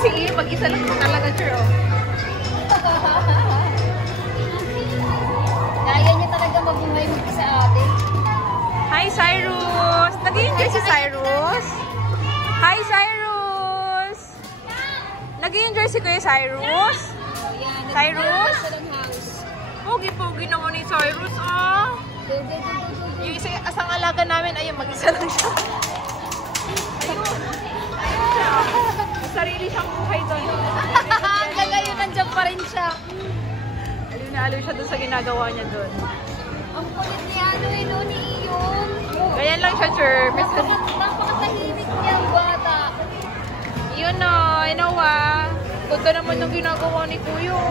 Sige, mag-isa lang talaga, sure. Oh. Kaya niya talaga mabuhay mag-isa ate. Hi, Cyrus! Nag-i-enjoy si Cyrus? Hi, Cyrus! Nag-i-enjoy si Kuya Cyrus? Cyrus? Pogi-pogi naman ni Cyrus, ah! Yung isang alaga namin, ayun, mag-isa lang siya. Ayun! Sarili siyang buhay doon. Hanggang ngayon, nandiyan pa rin siya. Aliw na aliw siya doon sa ginagawa niya doon. Ang kulit ni ano eh, no, ni Iyon. Ganyan lang siya, sure. Napakatahimik niya ang bata. Yun na, inawa. Ganda naman yung ginagawa ni Kuya.